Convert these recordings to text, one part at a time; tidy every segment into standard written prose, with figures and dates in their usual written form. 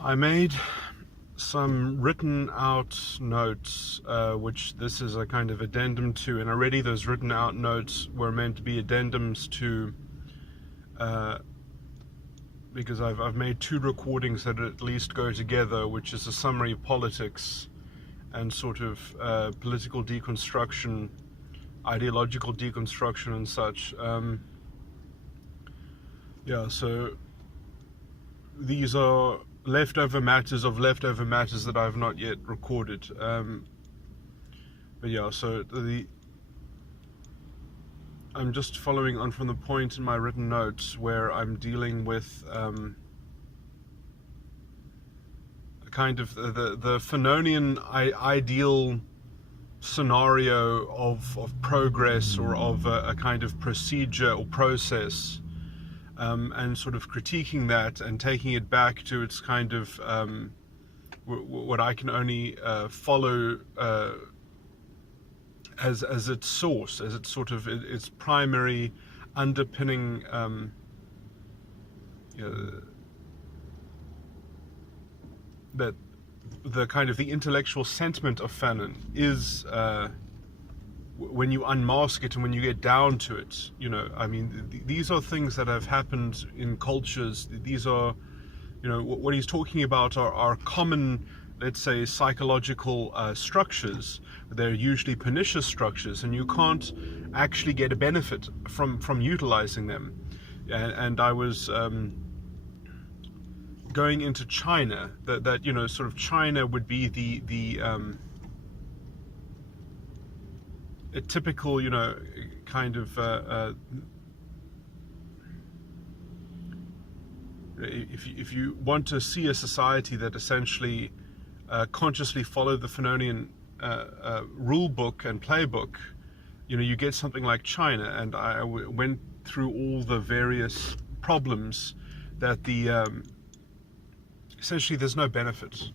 I made some written out notes, which this is a kind of addendum to, and already those written out notes were meant to be addendums to, because I've made two recordings that at least go together, which is a summary of politics and sort of political deconstruction, ideological deconstruction and such. Yeah, so these are leftover matters of leftover matters that I've not yet recorded. But yeah, so I'm just following on from the point in my written notes where I'm dealing with kind of the Fanonian ideal scenario of progress, or of a kind of procedure or process, and sort of critiquing that and taking it back to its kind of what I can only follow as its source, as its sort of its primary underpinning, that the kind of the intellectual sentiment of Fanon is, when you unmask it and when you get down to it, I mean, these are things that have happened in cultures. These are, what he's talking about are common, let's say, psychological structures. They're usually pernicious structures, and you can't actually get a benefit from utilizing them. And I was going into China, that sort of China would be the a typical, kind of if you want to see a society that essentially consciously followed the Fanonian rule book and playbook, you get something like China. And I went through all the various problems that essentially there's no benefit.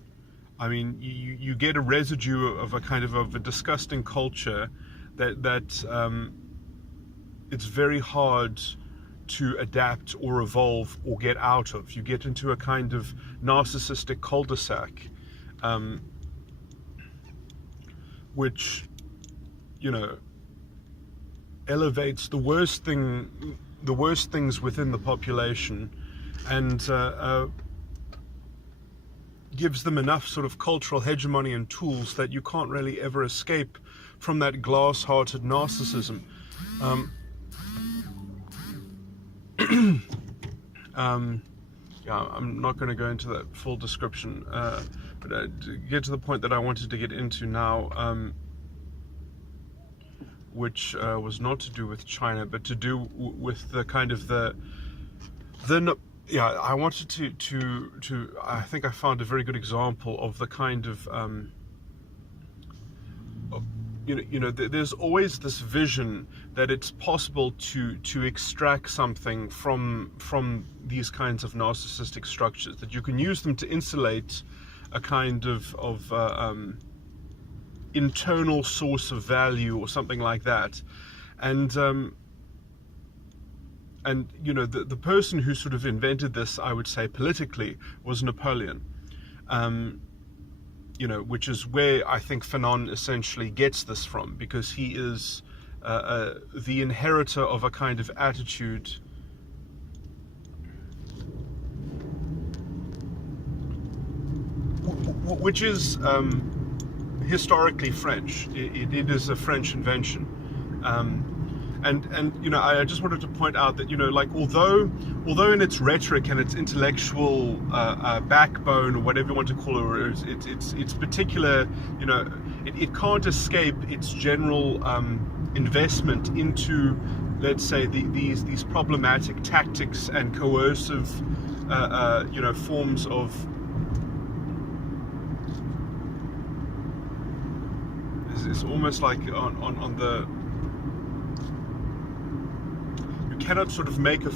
I mean, you get a residue of a kind of a disgusting culture that it's very hard to adapt or evolve or get out of. You get into a kind of narcissistic cul-de-sac, which elevates the worst things within the population, and gives them enough sort of cultural hegemony and tools that you can't really ever escape from that glass-hearted narcissism. Yeah, I'm not going to go into that full description, but to get to the point that I wanted to get into now, which was not to do with China, but to do with the kind of yeah, I wanted to I think I found a very good example of the kind of there's always this vision that it's possible to extract something from these kinds of narcissistic structures, that you can use them to insulate a kind of internal source of value or something like that. And the person who sort of invented this, I would say politically, was Napoleon. Which is where I think Fanon essentially gets this from, because he is the inheritor of a kind of attitude which is historically French. It is a French invention. And I just wanted to point out that although in its rhetoric and its intellectual backbone, or whatever you want to call it, its particular, it can't escape its general investment into, let's say, these problematic tactics and coercive forms of. It's almost like on the. You cannot sort of make a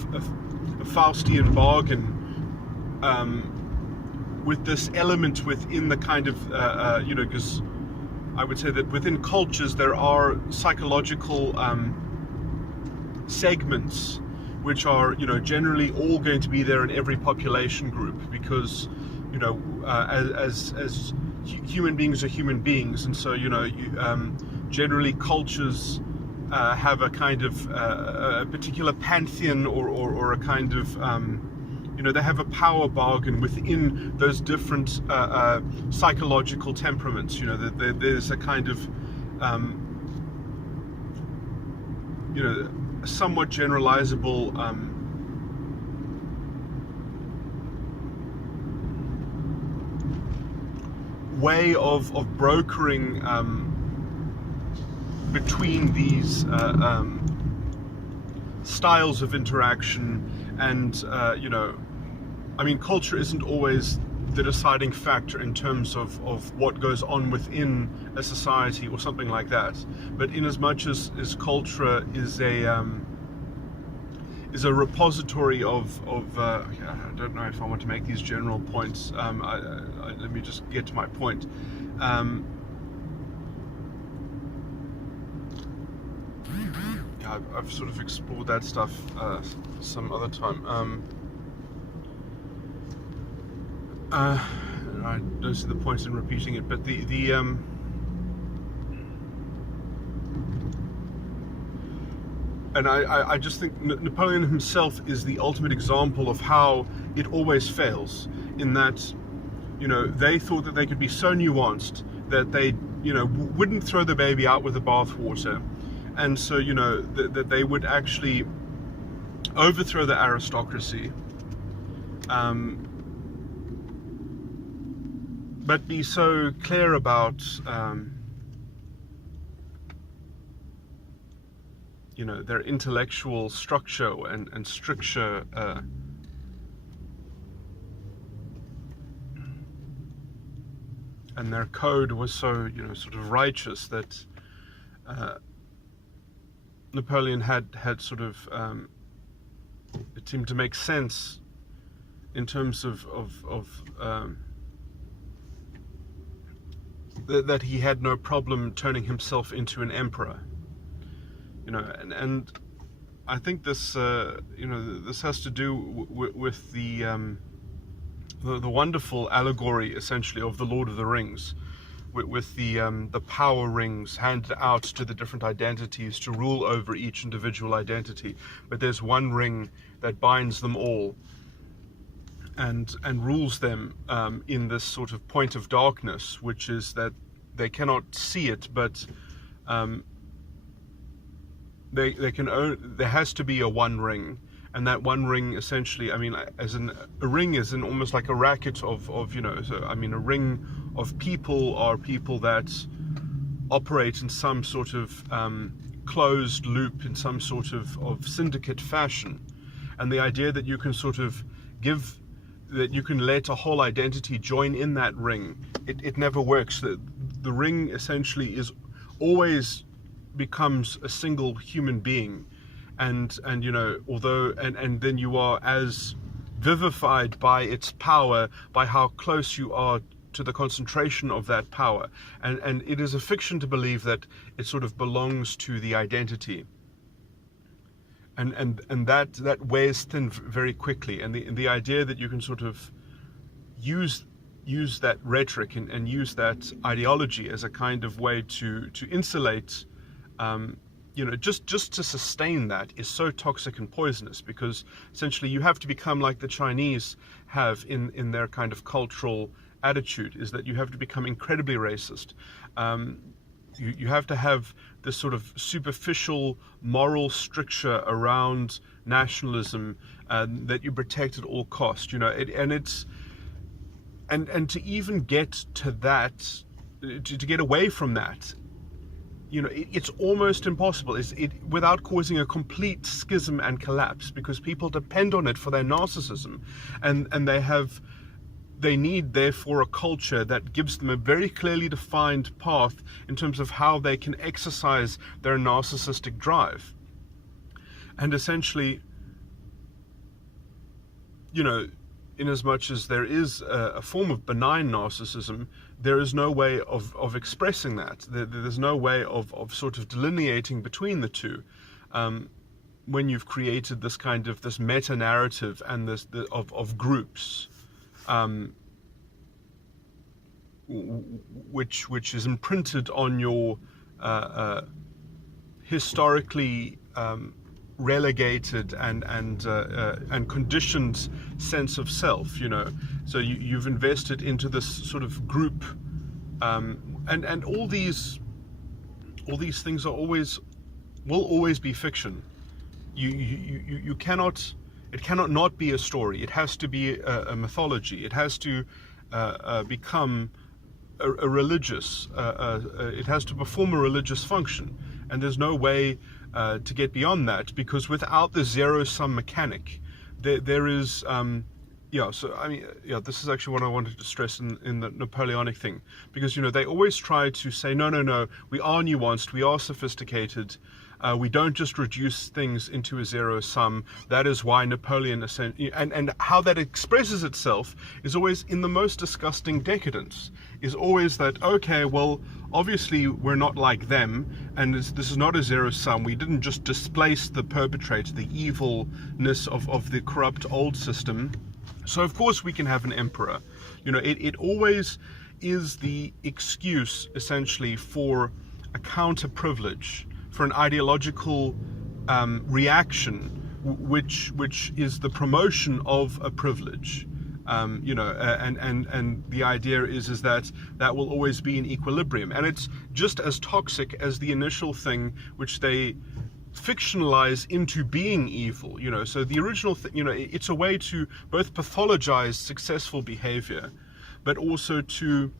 Faustian bargain with this element within the kind of, because I would say that within cultures there are psychological segments which are, you know, generally all going to be there in every population group, because, you know, as human beings are human beings, and so, you know, generally cultures have a kind of a particular pantheon, or a kind of you know, they have a power bargain within those different psychological temperaments. You know, there's a kind of you know, somewhat generalizable way of brokering between these styles of interaction. And you know, I mean, culture isn't always the deciding factor in terms of what goes on within a society or something like that. But in as much as culture is a repository of I don't know if I want to make these general points. Let me just get to my point. Yeah, I've sort of explored that stuff some other time. I don't see the point in repeating it, but and I just think Napoleon himself is the ultimate example of how it always fails, in that, you know, they thought that they could be so nuanced that they, you know, wouldn't throw the baby out with the bathwater, and so, you know, that they would actually overthrow the aristocracy, but be so clear about you know, their intellectual structure and stricture, and their code was so, you know, sort of righteous that Napoleon had sort of it seemed to make sense in terms of that he had no problem turning himself into an emperor. You know, and I think this, you know, this has to do with the wonderful allegory, essentially, of the Lord of the Rings, with the power rings handed out to the different identities to rule over each individual identity. But there's one ring that binds them all and rules them in this sort of point of darkness, which is that they cannot see it, but they can own. There has to be a one ring, and that one ring, essentially, I mean, as a ring is in almost like a racket of you know. So I mean, a ring of people are people that operate in some sort of closed loop, in some sort of syndicate fashion, and the idea that you can sort of that you can let a whole identity join in that ring, it never works. The ring essentially is always becomes a single human being, and you know, although and then you are as vivified by its power, by how close you are to the concentration of that power, and it is a fiction to believe that it sort of belongs to the identity, and that wears thin very quickly, and the idea that you can sort of use that rhetoric and use that ideology as a kind of way to insulate, you know, just to sustain that is so toxic and poisonous, because essentially you have to become like the Chinese have in their kind of cultural attitude, is that you have to become incredibly racist. You have to have this sort of superficial moral stricture around nationalism that you protect at all costs, you know, and to even get to that, to get away from that, you know, it's almost impossible. It's without causing a complete schism and collapse, because people depend on it for their narcissism, and they need, therefore, a culture that gives them a very clearly defined path in terms of how they can exercise their narcissistic drive. And essentially, you know, in as much as there is a form of benign narcissism, there is no way of expressing that. There's no way of sort of delineating between the two. when you've created this kind of this meta narrative and of groups, which is imprinted on your historically relegated and conditioned sense of self, so you've invested into this sort of group, and all these things will always be fiction. You cannot, it cannot not be a story. It has to be a mythology. It has to become a religious, it has to perform a religious function, and there's no way to get beyond that, because without the zero-sum mechanic, there is, so I mean, this is actually what I wanted to stress in the Napoleonic thing, because, they always try to say, no, we are nuanced, we are sophisticated, we don't just reduce things into a zero-sum. That is why Napoleon, and how that expresses itself is always in the most disgusting decadence, is always that, okay, well, obviously we're not like them, and this is not a zero-sum. We didn't just displace the perpetrator, the evilness of the corrupt old system. So of course we can have an emperor. It always is the excuse, essentially, for a counter-privilege, for an ideological reaction, which is the promotion of a privilege, and the idea is that will always be in equilibrium, and it's just as toxic as the initial thing which they fictionalize into being evil. So the original thing, it's a way to both pathologize successful behavior, but also to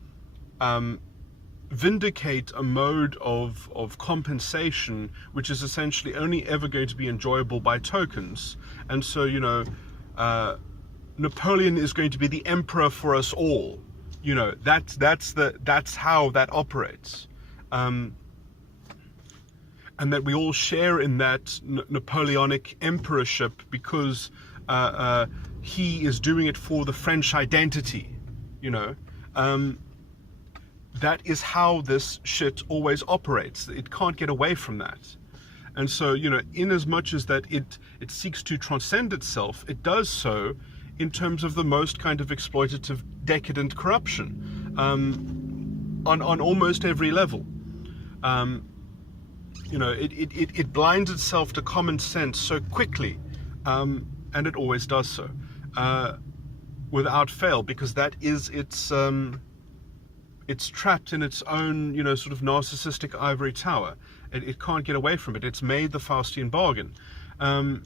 vindicate a mode of compensation which is essentially only ever going to be enjoyable by tokens. And so Napoleon is going to be the emperor for us all. That's how that operates, and that we all share in that Napoleonic emperorship, because he is doing it for the French identity. That is how this shit always operates. It can't get away from that. And so, in as much as that it seeks to transcend itself, it does so in terms of the most kind of exploitative, decadent corruption, on almost every level. It blinds itself to common sense so quickly, and it always does so, without fail, because that is it's trapped in its own, sort of narcissistic ivory tower. It can't get away from it. It's made the Faustian bargain. And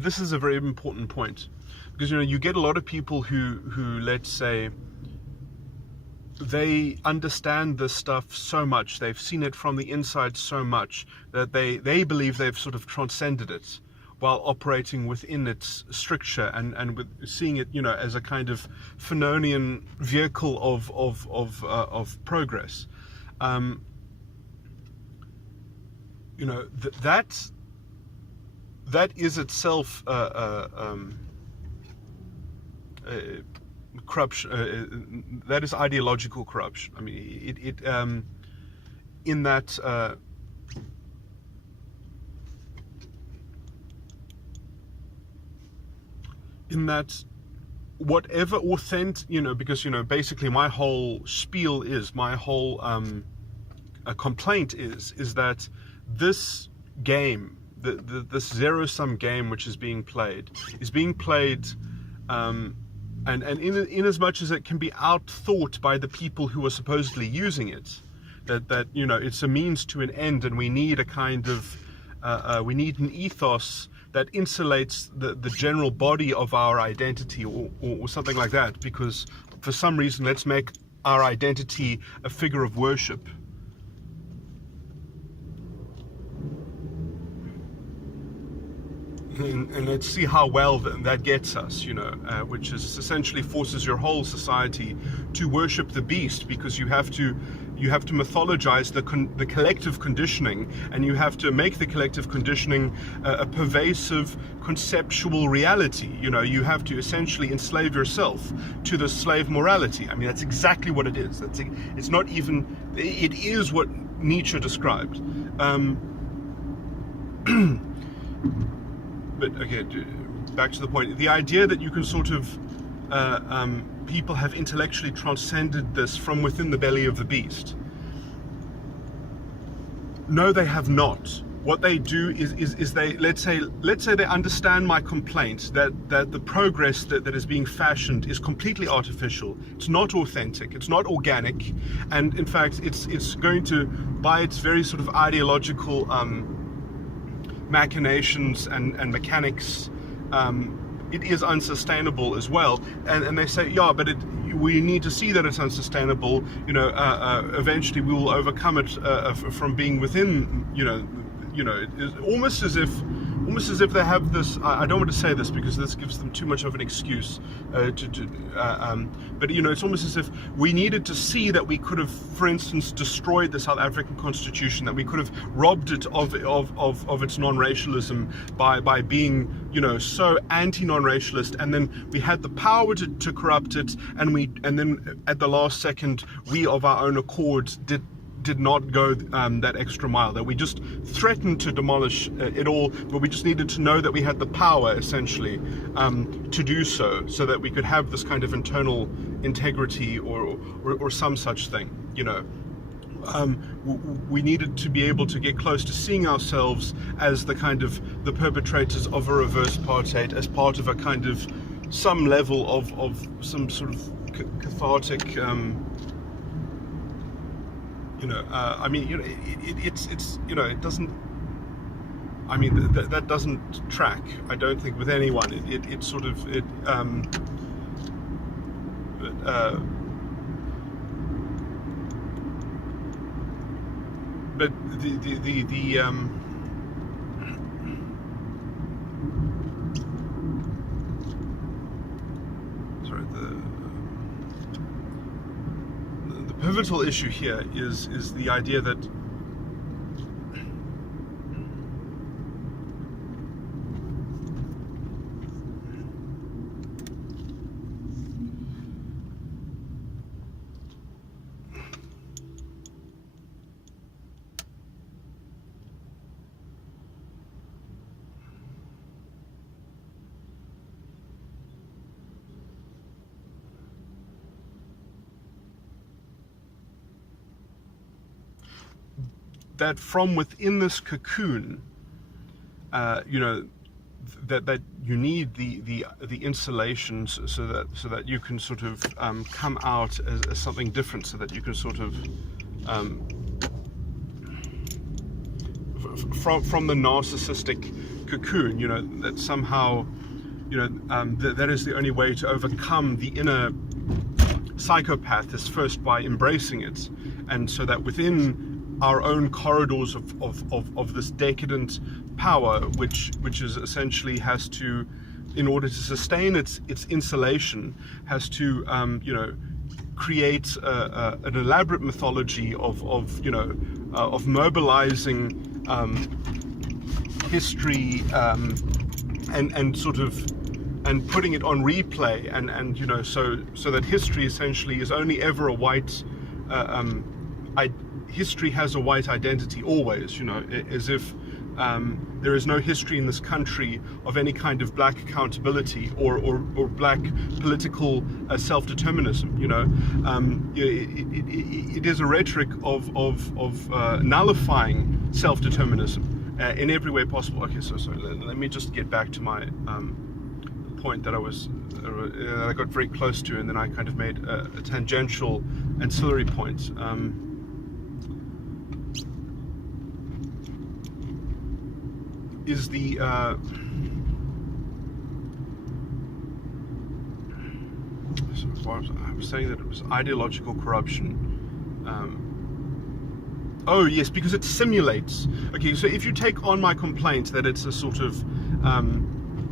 this is a very important point, because you get a lot of people who let's say, they understand this stuff so much, they've seen it from the inside so much, that they believe they've sort of transcended it, while operating within its stricture, and with seeing it, as a kind of Fanonian vehicle of progress. That is itself corruption. That is ideological corruption. I mean, it in that. In that, whatever authentic, because basically my whole spiel is, my whole complaint is that this game, this zero-sum game which is being played, and in as much as it can be out-thought by the people who are supposedly using it, that it's a means to an end, and we need a kind of we need an ethos that insulates the general body of our identity, or something like that, because for some reason let's make our identity a figure of worship. And let's see how well that gets us, which is essentially forces your whole society to worship the beast, because you have to you have to mythologize the collective conditioning, and you have to make the collective conditioning a pervasive conceptual reality. You know, you have to essentially enslave yourself to the slave morality. I mean, that's exactly what it is. It's not even, it is what Nietzsche described. But okay, back to the point. The idea that you can sort of, people have intellectually transcended this from within the belly of the beast. No, they have not. What they do is they, let's say they understand my complaint that the progress that is being fashioned is completely artificial. It's not authentic. It's not organic, and in fact, it's going to, by its very sort of ideological machinations and mechanics, it is unsustainable as well. And they say, yeah, but we need to see that it's unsustainable. You know, eventually we will overcome it from being within. You know, it's almost as if they have this. I don't want to say this because this gives them too much of an excuse. But you know, it's almost as if we needed to see that we could have, for instance, destroyed the South African Constitution, that we could have robbed it of its non-racialism by being, you know, so anti-non-racialist, and then we had the power to corrupt it, and then at the last second, we of our own accord did not go that extra mile, that we just threatened to demolish it all, but we just needed to know that we had the power, essentially, to do so that we could have this kind of internal integrity or some such thing, you know. We needed to be able to get close to seeing ourselves as the perpetrators of a reverse apartheid, as part of a kind of some level of some sort of cathartic, you know, I mean, you know, it's you know, it doesn't. I mean, that doesn't track. I don't think with anyone. It sort of but the sorry, the pivotal issue here is the idea that that from within this cocoon, you know, that you need the insulation so that you can sort of come out as something different, so that you can sort of from the narcissistic cocoon, you know, that somehow, you know, that is the only way to overcome the inner psychopath, is first by embracing it, and so that within our own corridors of this decadent power, which is essentially has to, in order to sustain its insulation, has to you know, create an elaborate mythology of you know, of mobilizing history and sort of, and putting it on replay, and you know, so that history essentially is only ever a white history has a white identity always, you know, as if there is no history in this country of any kind of black accountability or black political self-determinism, you know. It is a rhetoric of nullifying self-determinism in every way possible. Okay, so let me just get back to my point that I got very close to, and then I kind of made a tangential ancillary point. Is the I was saying that it was ideological corruption. Oh yes, because it simulates. Okay, so if you take on my complaint that it's a sort of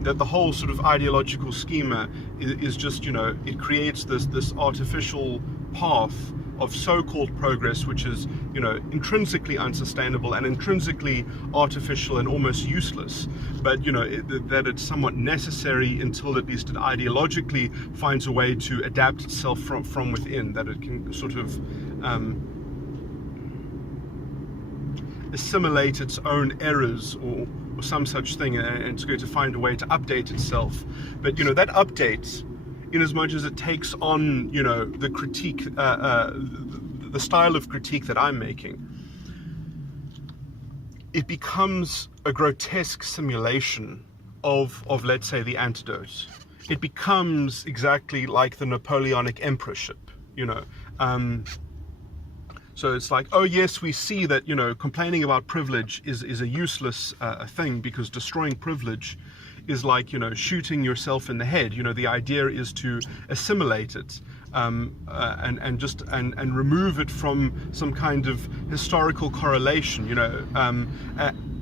that the whole sort of ideological schema is just, you know, it creates this artificial path of so-called progress, which is, you know, intrinsically unsustainable and intrinsically artificial and almost useless, but, you know, that it's somewhat necessary until at least it ideologically finds a way to adapt itself from within, that it can sort of assimilate its own errors or some such thing, and it's going to find a way to update itself. But, you know, that update, in as much as it takes on, you know, the critique, the style of critique that I'm making, it becomes a grotesque simulation of let's say, the antidote. It becomes exactly like the Napoleonic emperorship, you know. So it's like, oh yes, we see that, you know, complaining about privilege is a useless thing, because destroying privilege is like, you know, shooting yourself in the head. You know, the idea is to assimilate it and remove it from some kind of historical correlation, you know.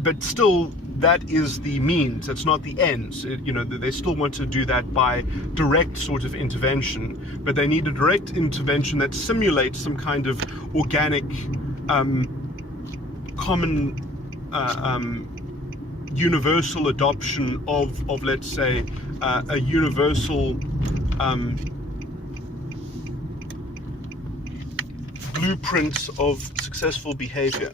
But still, that is the means, it's not the ends. You know, they still want to do that by direct sort of intervention, but they need a direct intervention that simulates some kind of organic, common, universal adoption of let's say, a universal blueprint of successful behavior.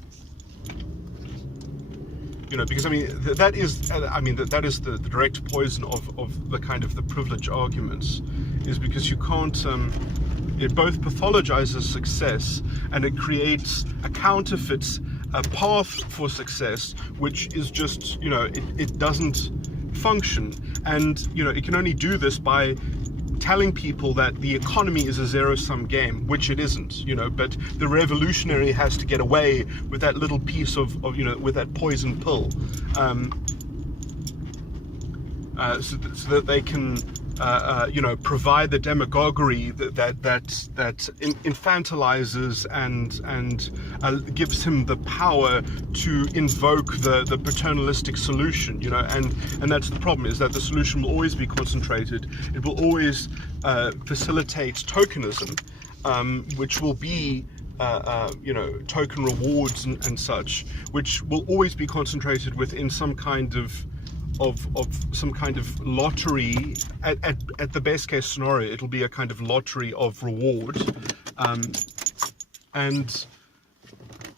You know, because I mean, that is the direct poison of the kind of the privilege arguments, is because you can't, it both pathologizes success and it creates a counterfeit path for success, which is just, you know, it doesn't function. And, you know, it can only do this by telling people that the economy is a zero-sum game, which it isn't, you know, but the revolutionary has to get away with that little piece of you know, with that poison pill, so that they can, you know, provide the demagoguery that infantilizes and gives him the power to invoke the paternalistic solution, you know, and that's the problem, is that the solution will always be concentrated. It will always facilitate tokenism, which will be you know, token rewards and such, which will always be concentrated within some kind of some kind of lottery. At the best case scenario, it'll be a kind of lottery of reward, and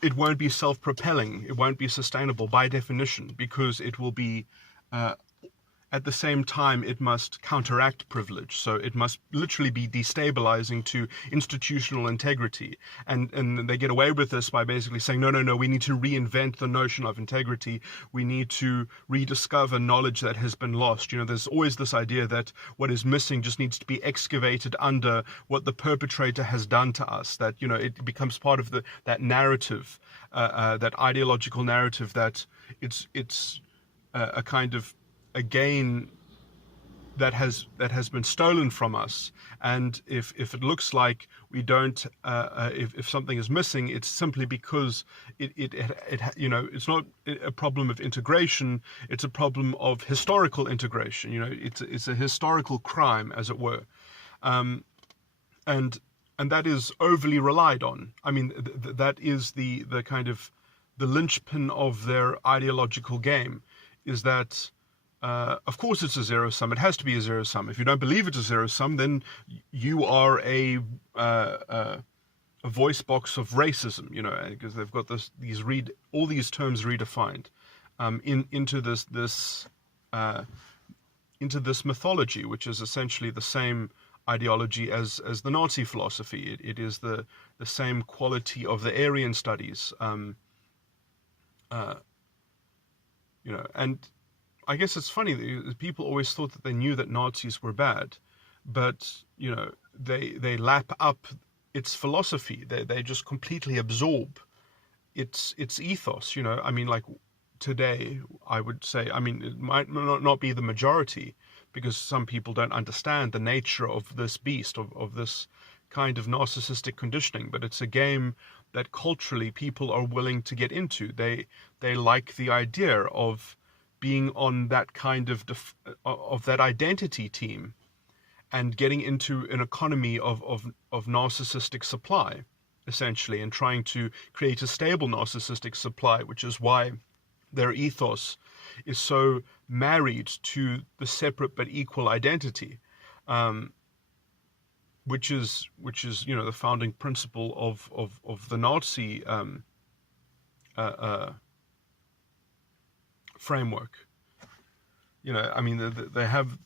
it won't be self-propelling, it won't be sustainable by definition, because it will be at the same time, it must counteract privilege. So it must literally be destabilizing to institutional integrity. And they get away with this by basically saying, no, we need to reinvent the notion of integrity. We need to rediscover knowledge that has been lost. You know, there's always this idea that what is missing just needs to be excavated under what the perpetrator has done to us. That, you know, it becomes part of that narrative, that ideological narrative, that it's a kind of a gain that has been stolen from us. And if it looks like we don't, if something is missing, it's simply because it you know, it's not a problem of integration, it's a problem of historical integration. You know, it's a historical crime, as it were, and that is overly relied on. I mean, that is the kind of the linchpin of their ideological game, is that of course it's a zero sum. It has to be a zero sum. If you don't believe it's a zero sum, then you are a voice box of racism, you know, because they've got all these terms redefined into this mythology, which is essentially the same ideology as the Nazi philosophy. It is the same quality of the Aryan studies, you know. And I guess it's funny that people always thought that they knew that Nazis were bad, but, you know, they lap up its philosophy. They just completely absorb its ethos, you know. I mean, like today, I would say, I mean, it might not be the majority, because some people don't understand the nature of this beast, of this kind of narcissistic conditioning, but it's a game that culturally people are willing to get into. They like the idea of being on that kind of that identity team, and getting into an economy of narcissistic supply. essentially, and trying to create a stable narcissistic supply, which is why their ethos is so married to the separate but equal identity, which is the founding principle of the Nazi framework. I mean, they have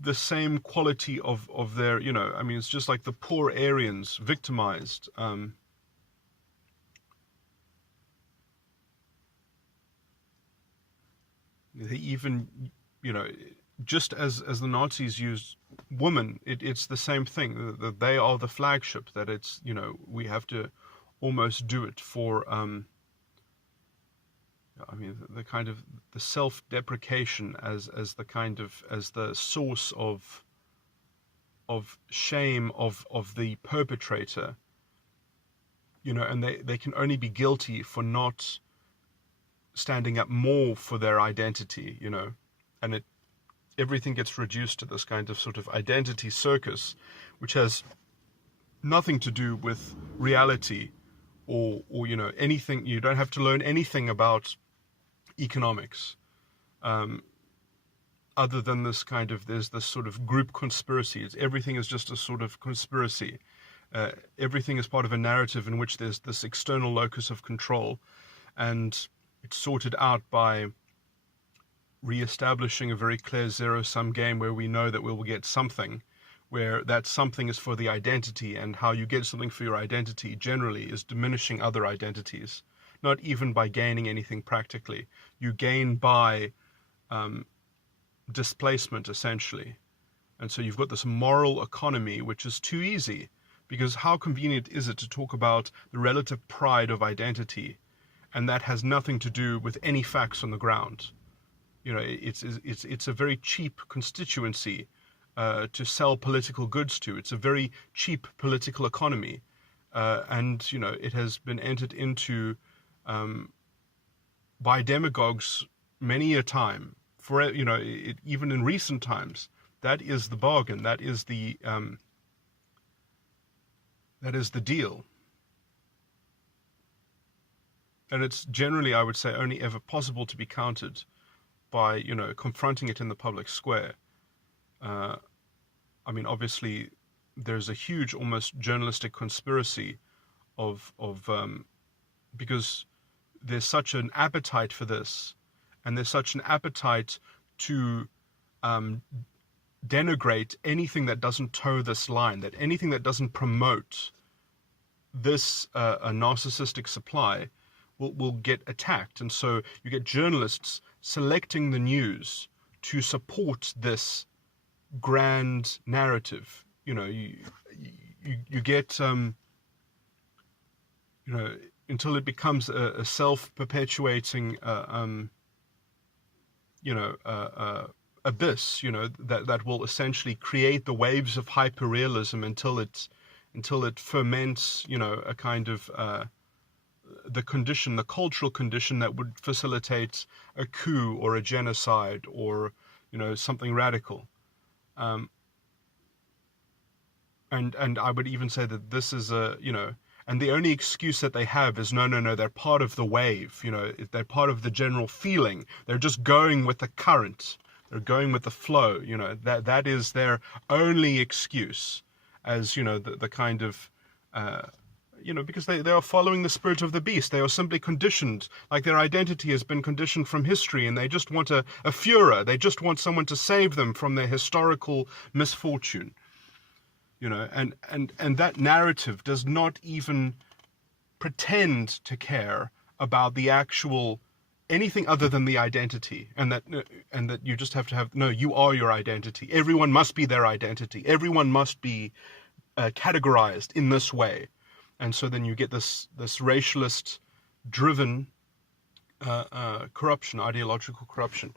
the same quality of their, I mean, it's just like the poor Aryans victimized. They even, just as the Nazis used women, it's the same thing, that they are the flagship, that it's, we have to almost do it for, I mean, the kind of the self-deprecation as the source of shame of the perpetrator, and they can only be guilty for not standing up more for their identity, and everything gets reduced to this kind of sort of identity circus, which has nothing to do with reality or anything. You don't have to learn anything about economics, other than this kind of, there's this sort of group conspiracy. Everything is just a sort of conspiracy. Everything is part of a narrative in which there's this external locus of control, and it's sorted out by re-establishing a very clear zero-sum game where we know that we will get something, where that something is for the identity, and how you get something for your identity generally is diminishing other identities, not even by gaining anything practically. You gain by displacement, essentially. And so you've got this moral economy, which is too easy, because how convenient is it to talk about the relative pride of identity, and that has nothing to do with any facts on the ground. It's a very cheap constituency to sell political goods to. It's a very cheap political economy, and it has been entered into by demagogues many a time. For even in recent times, that is the bargain. That is the deal. And it's generally, I would say, only ever possible to be countered by, confronting it in the public square. I mean, obviously, there's a huge, almost journalistic conspiracy because there's such an appetite for this, and there's such an appetite to denigrate anything that doesn't toe this line, that anything that doesn't promote this a narcissistic supply will get attacked. And so you get journalists selecting the news to support this grand narrative. You get until it becomes a self-perpetuating abyss, that will essentially create the waves of hyperrealism until it ferments, a kind of the cultural condition that would facilitate a coup or a genocide or, something radical. And I would even say that this is and the only excuse that they have is no, they're part of the wave, they're part of the general feeling. They're just going with the current. They're going with the flow, that is their only excuse, as, the kind of, because they are following the spirit of the beast. They are simply conditioned, like their identity has been conditioned from history, and they just want a Führer. They just want someone to save them from their historical misfortune. And that narrative does not even pretend to care about the actual anything other than the identity, and that you just have to have, no, you are your identity. Everyone must be their identity. Everyone must be categorized in this way. And so then you get this racialist driven corruption, ideological corruption.